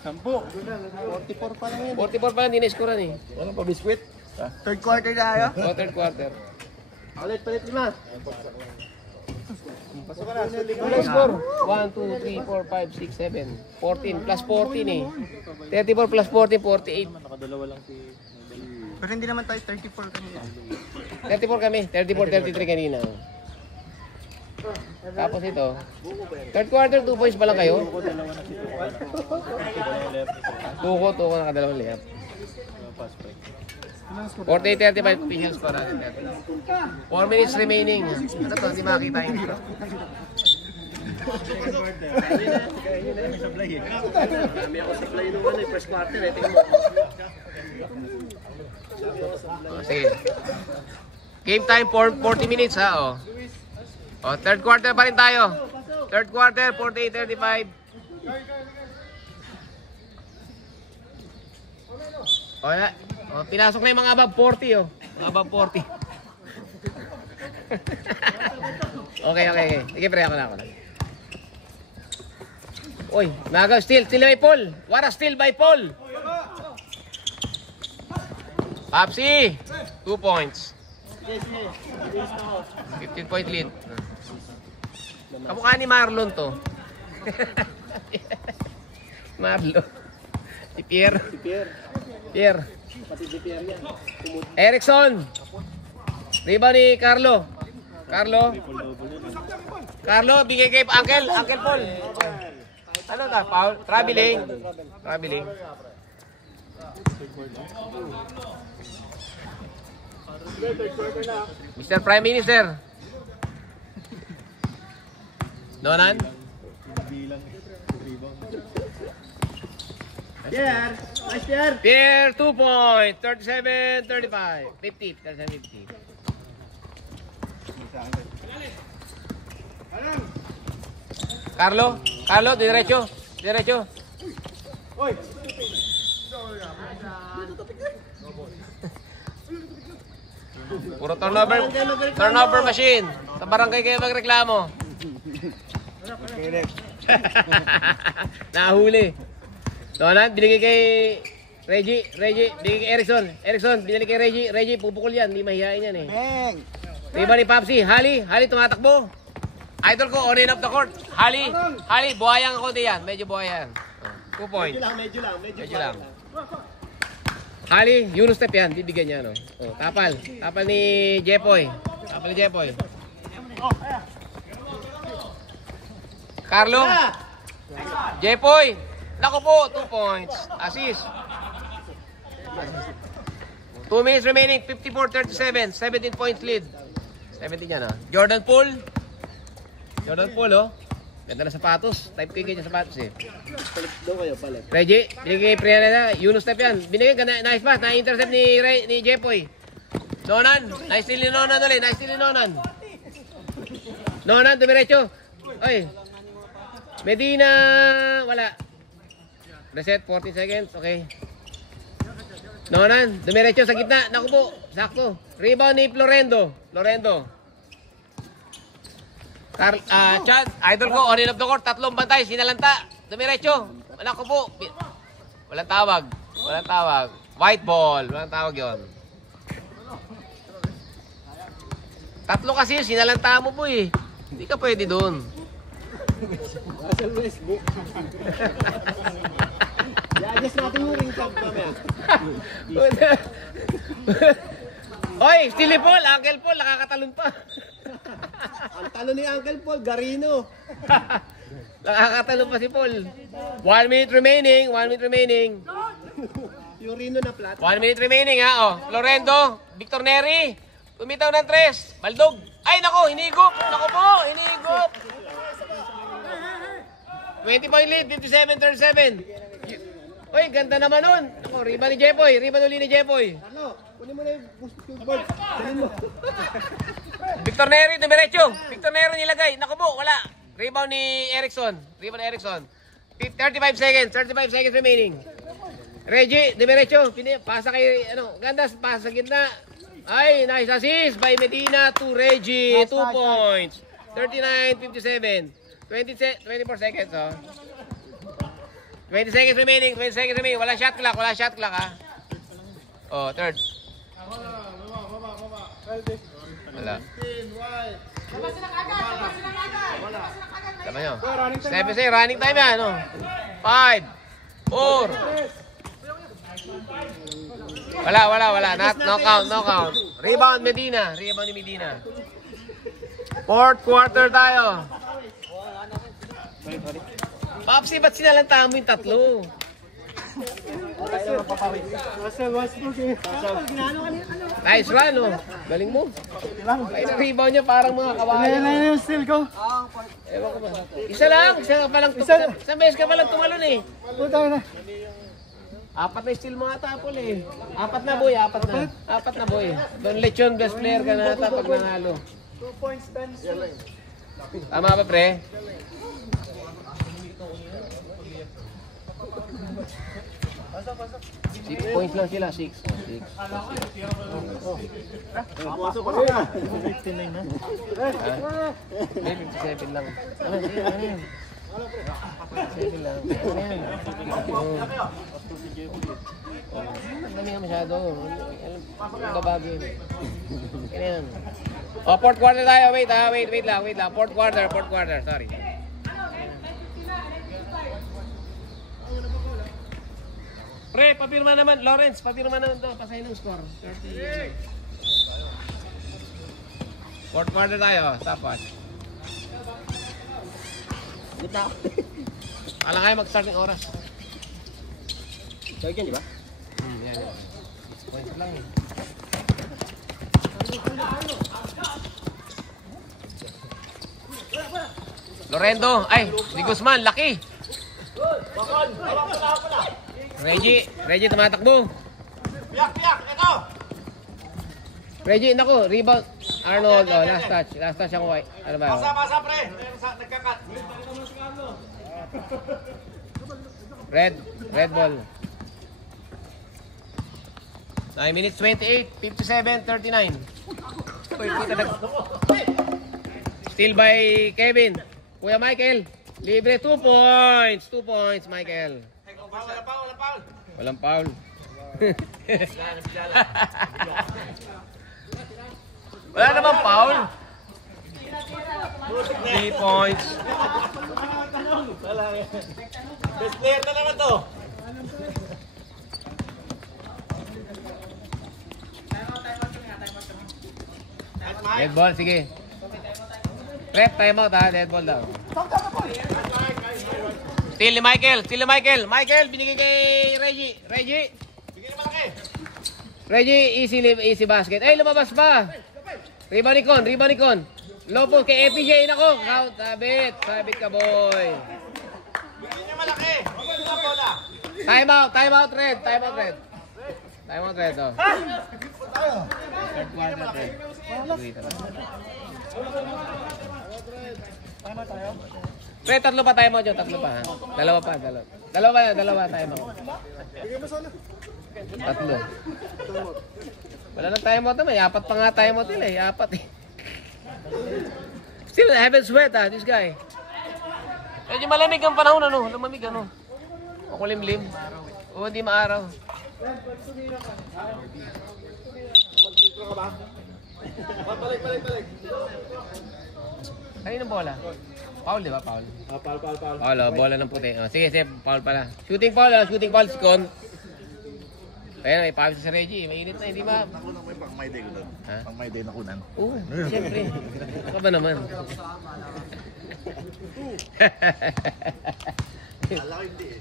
44 pa lang yun. 44 pa lang, hindi na-scorean eh. Walang pa biskwit. Third quarter tayo. Oh, third quarter. Palit 5. Pasok ka na. Ano score? 1, 2, 3, 4, 5, 6, 7. 14 plus 14 eh. 34 plus 14, 48. Pero hindi naman tayo 34 kanina. 34 kami. 34, 33 kanina. Tapos ito. Third quarter, 2 points pa lang kayo. Tuko nakadalawang layup. 48-35 official score natin. 4 minutes remaining. Ano to? Hindi makakita yung Marami ako supply nung ano, first quarter eh. Tingnan mo. Sige. Game time for 40 minutes ha. Third quarter pa rin tayo. Third quarter, 48-35. Pinasok na yung mga above 40 Mga above 40. Okay. Sige, pre, ako na. Uy, nagaw, steal by Paul. What a steal by Paul. Papsi, 2 points. 15-point lead. Kamukha ni Marlon to. Marlon. Si Pierre. Pati si Pierre yan. Erickson. Riba ni Carlo. Carlo, bigay kay Uncle Paul. Ano ta? Foul? Traveling. Mr. Prime Minister. Nonan? Pierre! Nice Pierre! Pierre, 2 points. 37-35. 50. Carlo, diretso. Puro turnover machine. Sa barangay kayo magreklamo. Nahuli. Donan, binigay kay Reggie, binigay kay Erickson, binigay kay Reggie, pupukol yan, hindi mahihain yan eh. Bang! Diba ni Papsi, Hali tumatakbo. Idol ko, on and off the court. Hali, buhayang ako diyan, medyo buhayang. 2 points. Medyo lang. Hali, Euro step yan, bibigyan niya no. Tapal ni Jepoy. Carlo, Jepoy, nako po, 2 points. Assist. 2 minutes remaining, 54-37, 17 points lead. 17 yan Jordan Poole, ganda na sapatos. Type ko yung ganyan sapatos eh. Palit daw kayo, palit. Reggie, binigay Priana na, Euro step yan. Binigay, nice pass, na-intercept ni Jepoy. Nonan, nice steal ni Nonan ulit, Nonan, dumiretso. Oy, Medina, wala. Reset, 40 seconds, okay. Nonan, dumiretso sa gitna, naku po, sakto. Rebound ni Florendo. Chad, idol ko, on and off the court, 3 bantay, sinalanta, dumiretso, naku po. Walang tawag. White ball, walang tawag yon. 3 kasi, sinalanta mo po eh. Hindi ka pwede doon. Russell Westbrook. I-adjust natin yung ring cam mamaya. Oy, Steely Paul, Uncle Paul, nakakatalon pa. Ang talo ni Uncle Paul, Garino. Nakakatalon pa si Paul. 1 minute remaining. Yung Rino na flat. 1 minute remaining Florendo, Victor Neri, tumitaw ng 3. Baldog. Ay, nako, hinigop. 20 point lead, 57-37. Oy, ganda naman nun. Nako, riba uli ni Jepoy. Carlo, kunin mo na yung board. Dalhin mo. Victor Neri, dumiretso. Nilagay. Naku po, wala. Rebound ni Erickson. 35 seconds remaining. Reggie, dumiretso. Pasa kay, ganda, pasa sa gitna. Ay, nice assist by Medina to Reggie. 2 points. 39-57. 24 seconds, 20 seconds remaining. Wala shot clock, third. Wala. Tama nyo. 7 say, running time yan, 5, 4. Wala. No count. Rebound ni Medina. Fourth quarter tayo. Papsi, ba't sinalanta mo yung 3? Russell Westbrook eh. Nice run, galing mo. Ay, rebound niya parang mga kawayan. Ayan yung steal ko. Ewan ko ba? Isa ka palang, isang beses ka palang tumalon eh. Punta na. Apat na steal mga tapol eh. Apat na boy, apat na. Apat na boy. Don Lechon, best player ka na ata pag nanalo. 2 points, 10. Tama ba pre? 6 points lang sila, 6. Pumasok pa siya. 59 na. May 57 lang. Ano yan? 57 lang. Ano yan? Ang dami nga masyado. Ang babago yun. Ano yan? Oh, fourth quarter tayo. Wait lang. Fourth quarter, sorry. Pre, papirma naman. Lawrence, papirma naman ito. Pasahin ng score. 30. Fourth quarter tayo. Tapos. Gita. Alam kayo mag-start ng oras. So, di ba? Yan. 6 points lang eh. Lorendo. Ay, di Guzman. Laki. Reggie, tumatakbo. Piyak, ito! Reggie, nako, rebound. Arnold, oh, last touch ako. Ano ba? Masa, pre. Nagkakat. Red ball. 9 minutes 28, 57, 39. Still by Kevin. Kuya Michael, libre 2 points. 2 points, Michael. Walang foul. Wala namang foul. 3 points. Best player na naman to. Dead ball, sige. Rep, timeout ha. Dead ball daw. Steal ni Michael. Michael, binigay kay Reggie. Bigyan ni malaki. Reggie, easy basket. Ay, lumabas pa. Rebound. Lopo kay FPJ. Nako, out. Sabit ka, boy. Bigyan niya malaki. Huwag na bola. Timeout, Red. Timeout, Red, oh. Third quarter, Red. Red, tatlo pa timeout yun. Tatlo pa, ha? Dalawa timeout. Tatlo. Wala nang timeout naman. Apat pa nga timeout nila eh. Apat eh. Still, I haven't sweat this guy. Medyo malamig ang panahon, ano? Lumamig, ano? O kulimlim. O hindi maaraw. Balik. Kaninong bola? Foul, di ba? Foul. Foul. Foul, bola ng puti. Sige, foul pala. Shooting foul, si Con. Kaya may pawis sa Reggie. Mainit na, hindi ba? Nakunan mo yung pang my day ko doon. Ha? Pang my day nakunan. Oo, siyempre. Ano ba naman?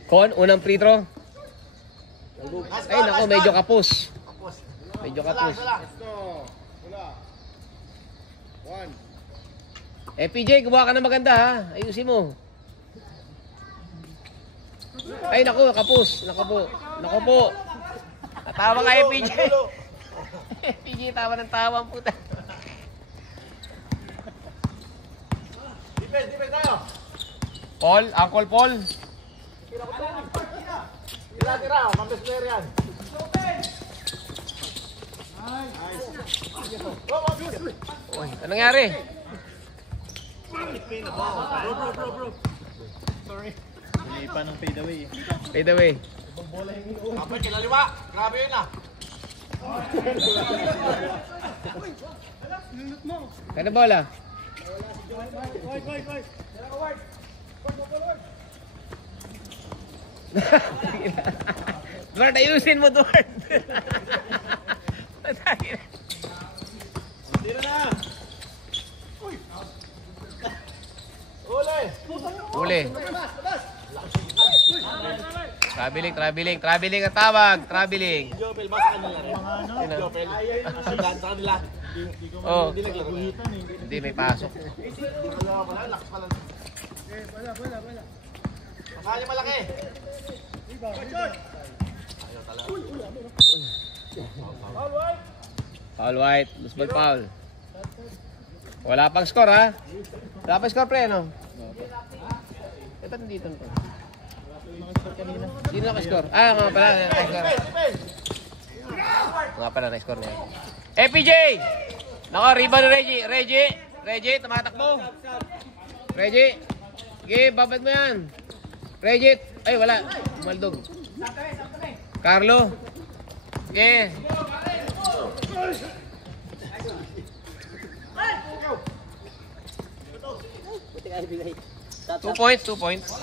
Con, unang free throw. Ay, nako, medyo kapos. PJ, gumawa ka na maganda ha. Ayusin mo. Ay, nako, kapos. Nako po. Natawa ka, PJ. PJ, tawa ng tawa ang puta. Defense tayo. Uncle Paul. Tira. Mambes player yan. Uy, anong nangyari? Hindi pa ng fade away. Fade away. Kapag kilaliwa. Grabe yun ah. Kaya bola. Duward, ayusin mo, Duward. Tira na. Uli. Traveling ang tawag. Traveling. Jopel, basta kanila rin. Jopel. Sa kanila. Oh. Hindi naglaguhitan eh. Hindi, may pasok. Wala, lakas pala. Wala. Makali malaki. Foul white. Loose ball foul. Wala pang score, ha? Wala pang score, pre, no? Eh, ba't nandito na to? Sino naka-score? Ah, nga pala, naka-score. Nga pala, naka-score niya. FPJ! Nako, rebound ni Reggie, tumatakbo. Reggie, sige, babad mo yan. Reggie, ay wala, Maldog. Carlo, sige. 2 points, 2 points.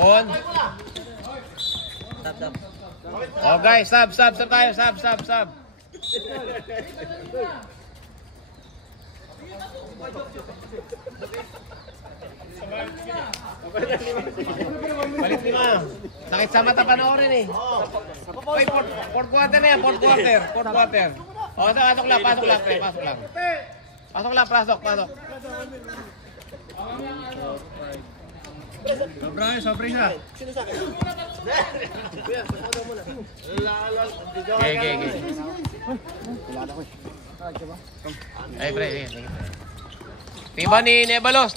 On. Oh guys, sub tayo, sub. Balik ni ma. Sakit sa mata panoorin eh. Oy, fourth quarter na yan, fourth quarter. Oh, pasok lang, pre, pasok lang. Pasok. Sobre siya. Okay. Ay, pre. Tiba ni Nebalos.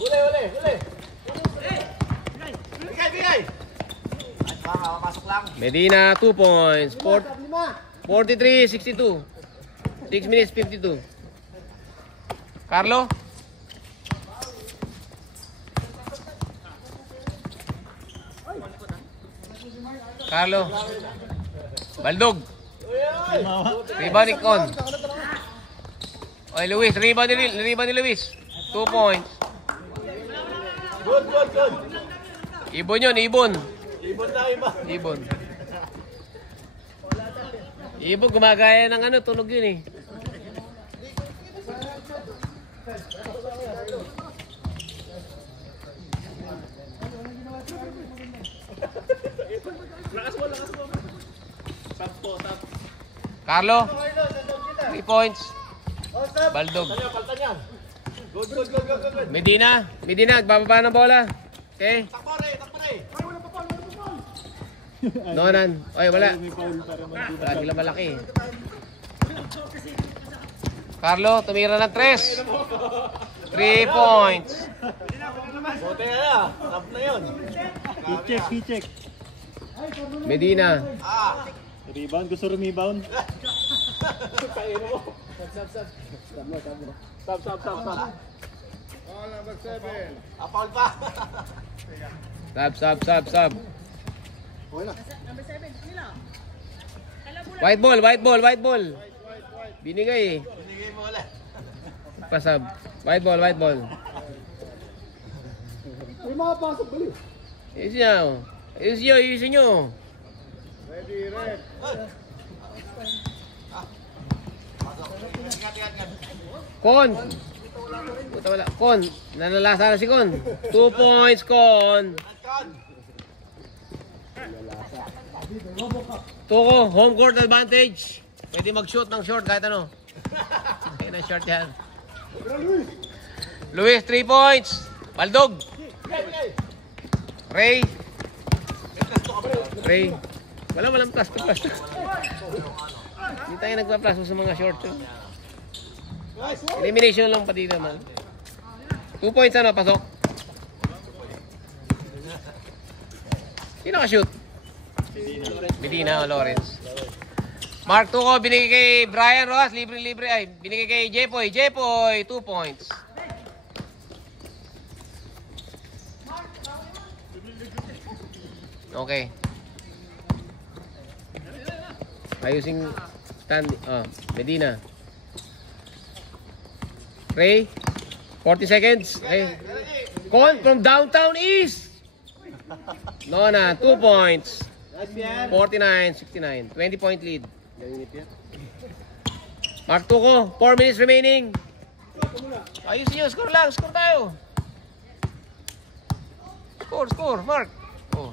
Uli. Bigay. Pasok lang. Medina, 2 points. 43-62. 6 minutes, 52. Carlo? Baldog. Rebound ni Con. Oy, Luis. Rebound ni Luis. 2 points. Good. Ibon yun, ibon. Ibon. Ibon, gumagaya ng tunog yun eh. Carlo, 3 points. Baldog. Paltan yan. Good. Medina, nagbababa ng bola. Okay. Takpa rin. Nonan. Oy, wala. Wala sila malaki. Carlo, tumira ng 3. 3 points. Bote na. Tap na yun. Key-check. Medina. Rebound, gusto rebound. Stop. Foul pa. Sub. White ball. Binigay eh. Binigay mo ulit. Pasab. White ball. May mga pasok bali. Ayusin nyo. Ready. Con. Puta wala. Con. Nanalasa na si Con. 2 points, Con. Tuko, home court advantage. Pwede mag-shoot ng short kahit ano. Kaya na short yan. Luis, 3 points. Baldog. Ray. Walang plus. Hindi tayo nagpa-plus sa mga short. Elimination lang pati naman. 2 points pasok. Sino ka-shoot? Medina o Lawrence. Mark Tuco, binigay kay Brian Rojas, libre. Ay, binigay kay Jepoy, 2 points. Okay. Ayusing stand, Medina. Ray, 40 seconds. Ray. Con from downtown east. Nona, 2 points. 49-69. 20-point lead. Mark Tuco, 4 minutes remaining. Ayusin nyo, score tayo. Score, Mark. Oh.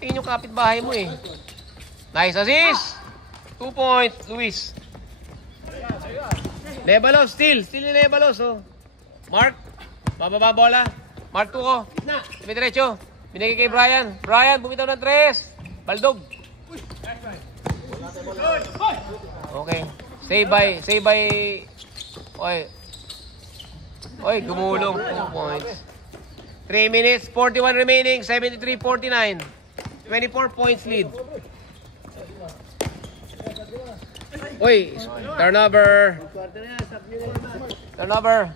tingin yung kapitbahay mo eh. Nice assist! 2 points, Luis. Lebalos, still ni Lebalos, oh. Mark, bababa bola. Mark Tuko, diretso. Binigay kay Brian. Brian, bumitaw ng 3. Baldog. Okay. Save by. Oy, gumulong. 2 points. 3 minutes, 41 remaining, 73-49. 24 points lead. Oy, turnover. Turnover.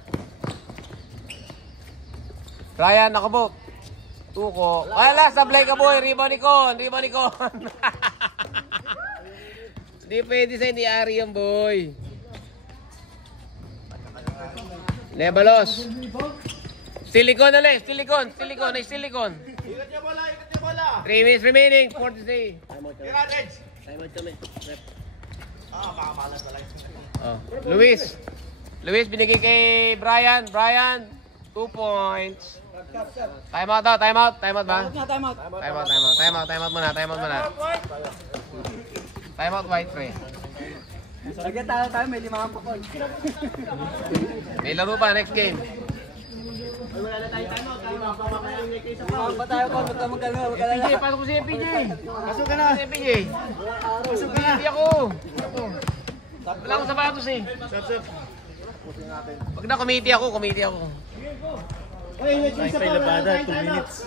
Ryan, nakabok. Tuko. Ala, sablay ka boy. Rebound ni Con. Hindi pwede sa hindi ari yan boy. Lebalos. Silicon ulit. Silicon. Nice silicon. Ikat niya bola. 3 minutes remaining. 43. Time out kami. Rep. Oh. Luis, binigay kay Brian. 2 points. Time out ba? Time out. Time out muna. Time out, White Ray. Lagyan tayo, may 5 po. May laro pa, next game. Wala na tayo time out. Pa tayo ko, magkalala. PJ, pasok ko si PJ. Pasok ka na. Si PJ. Hindi ako. Wala akong sapatos eh. Pag na-committee ako. Oy, wait, isa pa. Labada, 2 minutes.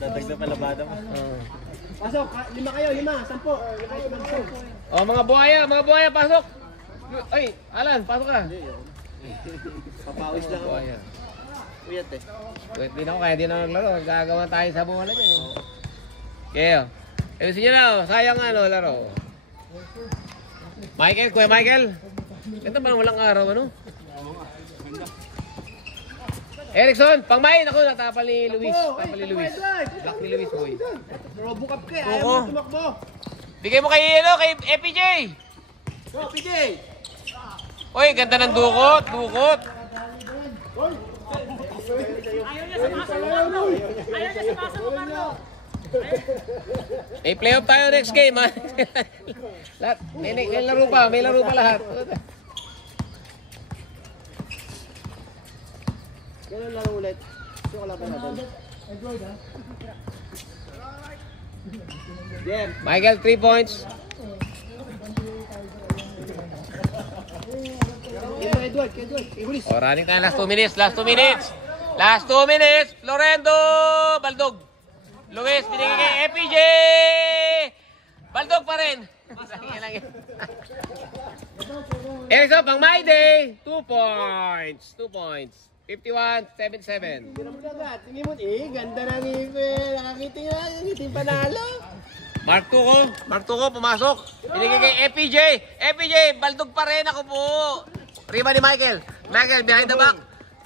Dadagdag pa labada mo. Pasok, 5 kayo, 10. Oh, mga buhaya, pasok. Ay, Alan, pasok ka. Papawis lang ako. Buhaya. Uyat eh. Wait, di na ako kaya di na naglaro. Gagawa tayo sa bola dyan eh. Kaya, ayusin nyo na, sayang laro. Kuya Michael. Ganda pa walang araw, ano? Erickson, pangmain ako, natapal ni Luis. Block ni Luis, boy. Robocop ka, Tuko. ayaw mo tumakbo. Bigay mo kay FPJ. Go, PJ. Uy, ganda ng dukot. Eh, playoff tayo next game, ha? Lahat, may laro pa lahat. Ganun lang ulit. Gusto ko lang pa natin. Michael, 3 points. Edward. Ibulis. Oh, running tayo, last 2 minutes. Last 2 minutes. Lorendo, Baldog. Luis, binigay kay FPJ. Baldog pa rin. Erickson, pang my day. 2 points. 51-77. Tira mo na agad. Tingin mo, ganda ng ngipin. Nakakita nga, ngiting panalo. Mark Tuko, pumasok. Binigay kay FPJ, Baldog pa rin ako po. Riba ni Michael, behind the back.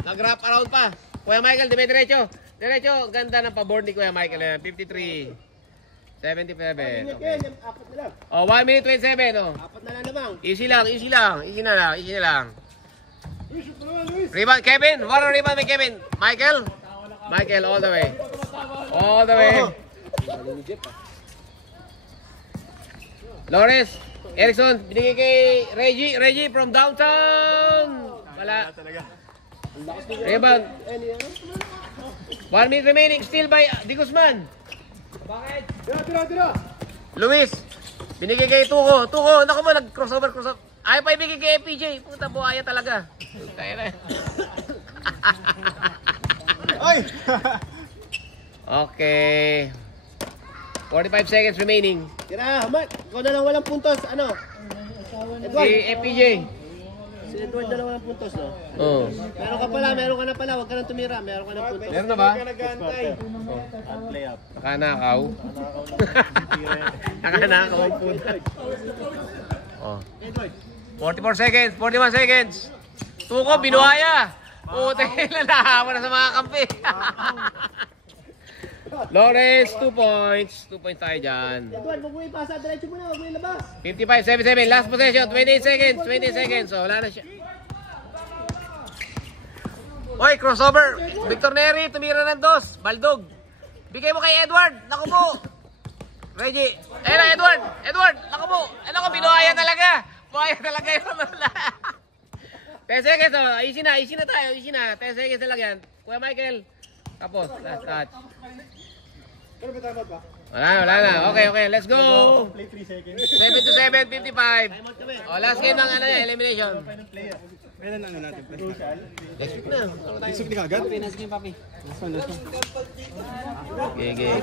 Nag-wrap around pa. Kuya Michael, diretso. Ganda ng pa-board ni Kuya Michael. 53-77. Okay. Apat na lang. Oh, 1 minute 27. Oh. Apat na lang naman. Easy lang. Rebound, Kevin. One rebound by Kevin. Michael, all the way. Lawrence, Erickson, binigay kay Reggie from downtown. Wala. Rebound. 1 minute remaining, still by Di Guzman. Tira. Luis, binigay kay Tuko, naku mo, nag-crossover. Ayaw pa ibigay kay FPJ. Puta, buhaya talaga. Tayo na. Oy! Okay. 45 seconds remaining. Tira, Mark. Ikaw na lang walang puntos. Ano? Edward. Si FPJ. Si Edward na lang walang puntos, no? Oh. Meron ka na pala. Huwag ka nang tumira. Meron ka na puntos. Meron na ba? Play up. Nakanakaw. Nakanakaw ang punta. Oh. Edward. 44 seconds, 41 seconds. Tuko, binuhaya. Puta, lalahawa na sa mga kampi. Lawrence, 2 points. 2 points tayo dyan. Edward, huwag mo ipasa. Diretso mo na. Huwag mo ilabas. 55-77. Last possession. 28 seconds. So, wala na siya. Oy, crossover. Victor Neri, tumira ng 2. Baldog. Bigay mo kay Edward. Naku po. Reggie. Ayun na, Edward. Edward, lako mo. Ano ko, binuhaya talaga. Buhaya talaga yun. 10 seconds, oh. Easy na tayo, easy na. 10 seconds na lang yan. Kuya Michael. Tapos, last touch. Pero may tama ba? Wala na. Okay, let's go. Play 3 seconds. 7 to 7, 55. Oh, last game ng ano yan, elimination. Kailan ano natin? Next week na. Next week na agad? Okay.